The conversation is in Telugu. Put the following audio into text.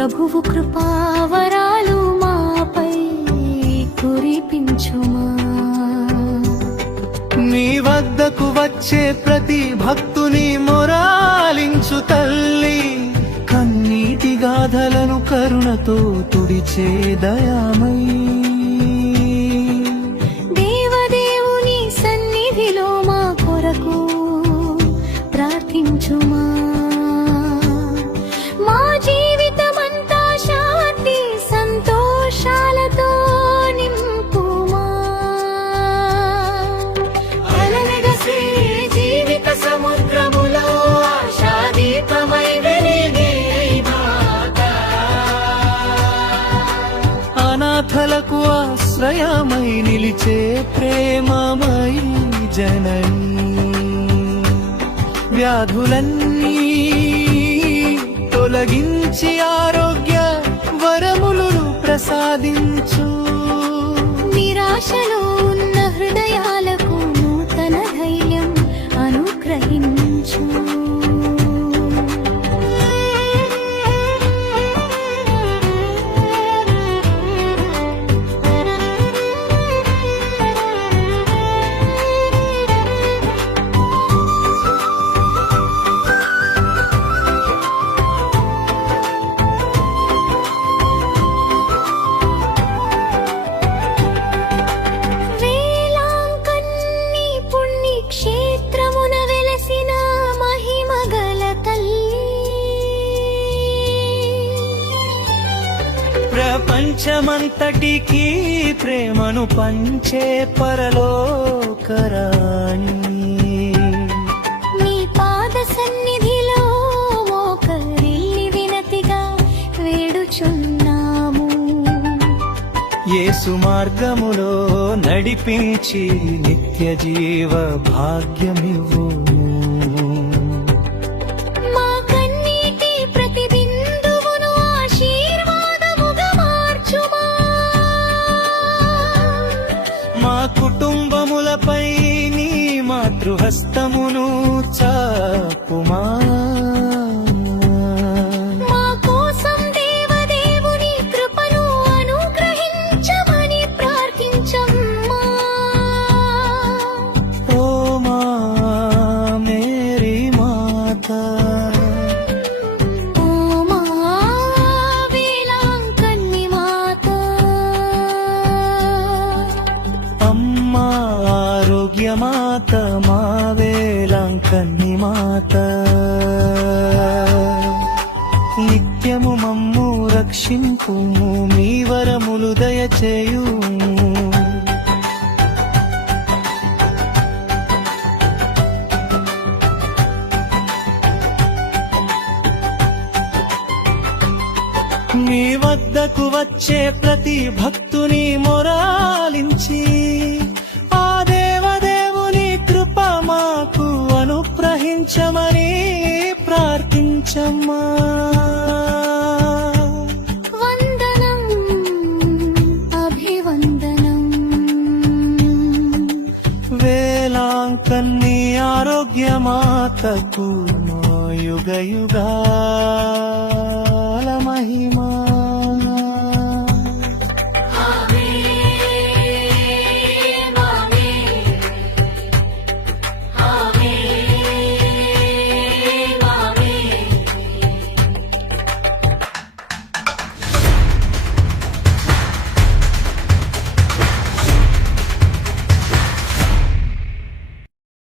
ప్రభువు కృపావరాలు మాపై కురిపించుమా. నీ వద్దకు వచ్చే ప్రతి భక్తుని మొరాలించు తల్లి, కన్నీటి గాథలను కరుణతో తుడిచే దయామయీ. దేవదేవుని సన్నిధిలో మా కొరకు ప్రార్థించుమా. మా జీవితమంతా శాంతి సంతోషాలతో నింపుమా. అలలెగసే జీవిత సముద్రములో ఆశాదీపమై వెలిగే మాతా. అనాథలకు ఆశ్రయమై నిలిచే ప్రేమమయీ జననీ, వ్యాధులన్నీ తొలగించి ఆరోగ్య వరములను ప్రసాదించు. నిరాశలో ఉన్న హృదయాలకు నూతన ధైర్యం అనుగ్రహించు. ప్రపంచమంతటికీ ప్రేమను పంచే పరలోకరాణి, నీ పాద సన్నిధిలో మోకరిల్లి వినతిగా వేడుచున్నాము. యేసు మార్గములో నడిపించి నిత్య జీవ భాగ్యమివ్వు. మా కుటుంబములపై నీ మాతృహస్తమును చాపుమా. మా కోసం దేవదేవుని కృపను అనుగ్రహించమని ప్రార్థించమ్మా. ఓ మా మేరీ మాతా, ఓ మా వేలాంకన్ని మాతా, అమ్మా ఆరోగ్యమాత, మా వేలాంకన్ని మాత, నిత్యము మమ్ము రక్షింపుము, మీ వరములు దయచేయుము. నీ వద్దకు వచ్చే ప్రతి భక్తుని మొరాలించి ఆ దేవదేవుని కృప మాకు అనుగ్రహించమని ప్రార్థించమ్మా. వందనం అభివందనం. వేలాంకన్ని ఆరోగ్యమాతకు యుగ యుగాల మహిమా.